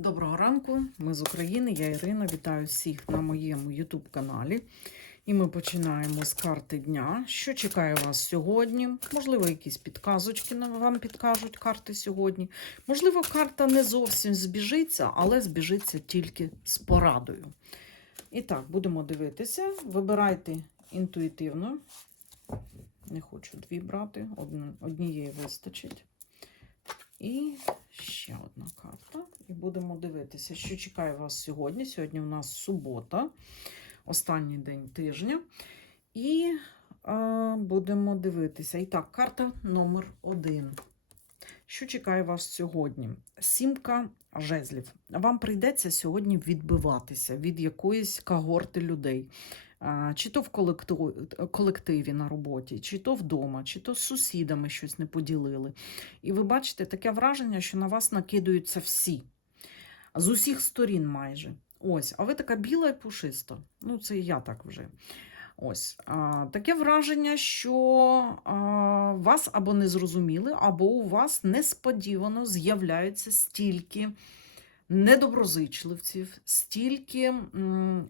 Доброго ранку, ми з України, я Ірина. Вітаю всіх на моєму YouTube каналі. І ми починаємо з карти дня. Що чекає вас сьогодні? Можливо, якісь підказочки вам підкажуть карти сьогодні. Можливо, карта не зовсім збіжиться, але збіжиться тільки з порадою. І так, будемо дивитися. Вибирайте інтуїтивно. Не хочу дві брати, однієї вистачить. І ще одна карта. І будемо дивитися, що чекає вас сьогодні. Сьогодні у нас субота, останній день тижня. І е, будемо дивитися. І так, карта номер один. Що чекає вас сьогодні? Сімка жезлів. Вам прийдеться сьогодні відбиватися від якоїсь когорти людей. Чи то в колективі на роботі, чи то вдома, чи то з сусідами щось не поділили. І ви бачите таке враження, що на вас накидаються всі. З усіх сторін майже. Ось, а ви така біла і пушиста. Ну, це я так вже. Ось. А, таке враження, що а, вас або не зрозуміли, або у вас несподівано з'являються стільки недоброзичливців, стільки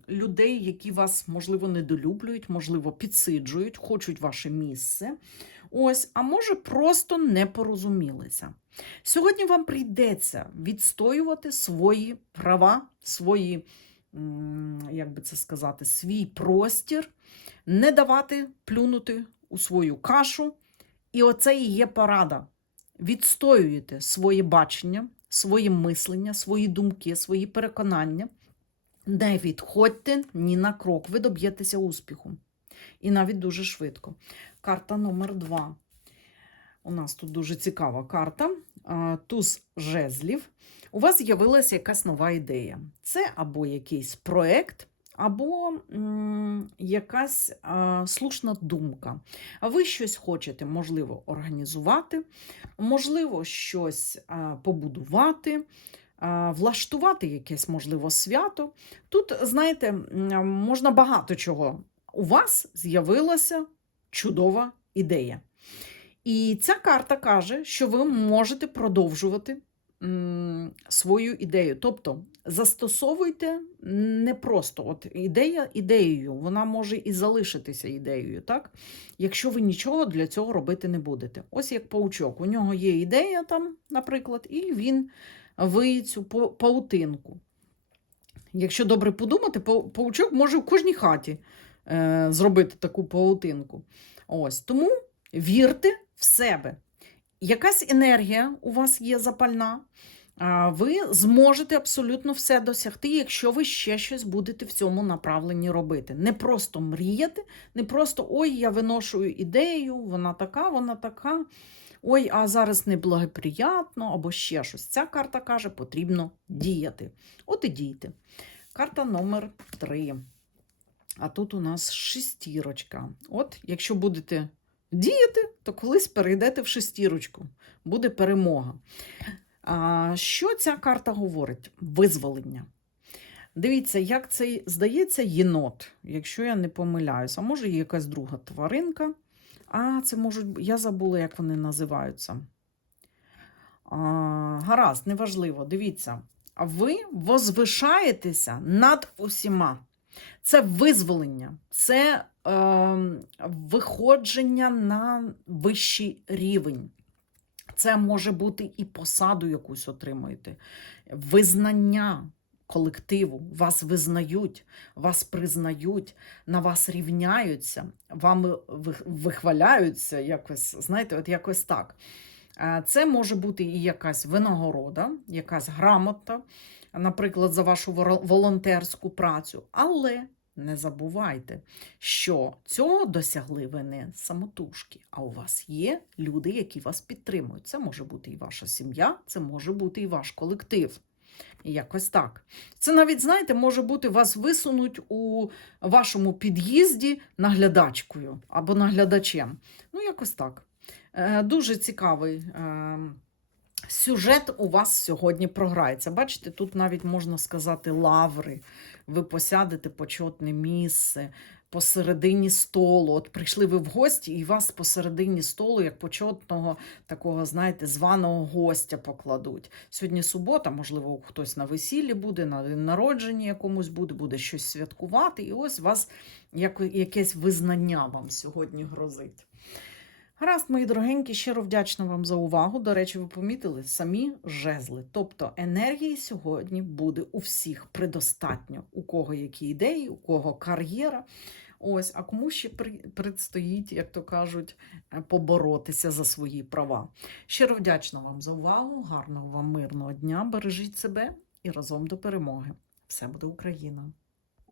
людей, які вас, можливо, недолюблюють, можливо, підсиджують, хочуть ваше місце. Ось, а може, просто не порозумілися. Сьогодні вам прийдеться відстоювати свої права, свої, як би це сказати, свій простір, не давати плюнути у свою кашу. І оце і є порада. Відстоюєте своє бачення, своє мислення, свої думки, свої переконання. Не відходьте ні на крок, ви доб'єтеся успіху. І навіть дуже швидко. Карта номер два. У нас тут дуже цікава карта. Туз жезлів. У вас з'явилася якась нова ідея. Це або якийсь проект, або якась а, слушна думка. А ви щось хочете, можливо, організувати, можливо, щось а, побудувати, влаштувати якесь, можливо, свято. Тут, знаєте, можна багато чого. У вас з'явилася чудова ідея. І ця карта каже, що ви можете продовжувати свою ідею. Тобто застосовуйте не просто от ідея ідеєю, вона може і залишитися ідеєю, так? якщо ви нічого для цього робити не будете. Ось як паучок. У нього є ідея там, наприклад, і він виє цю паутинку. Якщо добре подумати, паучок може в кожній хаті е, зробити таку паутинку. Ось тому вірте в себе. Якась енергія у вас є запальна, ви зможете абсолютно все досягти, якщо ви ще щось будете в цьому направленні робити. Не просто мріяти, не просто ой, я виношую ідею, вона така, вона така. Ой, а зараз неблагоприятно або ще щось. Ця карта каже, потрібно діяти. От і дійте. Карта номер 3. А тут у нас шестірочка. От, якщо будете діяти, то колись перейдете в шестірочку. Буде перемога. А, що ця карта говорить? Визволення. Дивіться, як це здається, єнот, якщо я не помиляюсь, а може є якась друга тваринка. А, це можуть, я забула, як вони називаються. А, гаразд, неважливо. Дивіться, ви возвишаєтеся над усіма. Це визволення, це е, виходження на вищий рівень. Це може бути і посаду якусь отримуєте, визнання колективу, вас визнають, вас признають, на вас рівняються, вами вихваляються якось, знаєте, от якось так. Е, Це може бути і якась винагорода, якась грамота, наприклад, за вашу волонтерську працю. Але не забувайте, що цього досягли ви не самотужки, а у вас є люди, які вас підтримують. Це може бути і ваша сім'я, це може бути і ваш колектив. Якось так. Це навіть, знаєте, може бути, вас висунуть у вашому під'їзді наглядачкою або наглядачем. Ну, якось так. Е, Дуже цікавий е, сюжет у вас сьогодні програється. Бачите, тут навіть можна сказати лаври. Ви посядете почетне місце, посередині столу. От прийшли ви в гості, і вас посередині столу, як почетного такого, знаєте, званого гостя покладуть. Сьогодні субота, можливо, хтось на весіллі буде, на день народження якомусь буде, буде щось святкувати, і ось вас як, якесь визнання вам сьогодні грозить. Гаразд, мої дорогенькі, щиро вдячна вам за увагу. До речі, ви помітили самі жезли. Тобто енергії сьогодні буде у всіх предостатньо. У кого які ідеї, у кого кар'єра. Ось, а кому ще предстоїть, як то кажуть, е, поборотися за свої права. Щиро вдячна вам за увагу. Гарного вам мирного дня. Бережіть себе і разом до перемоги. Все буде Україна!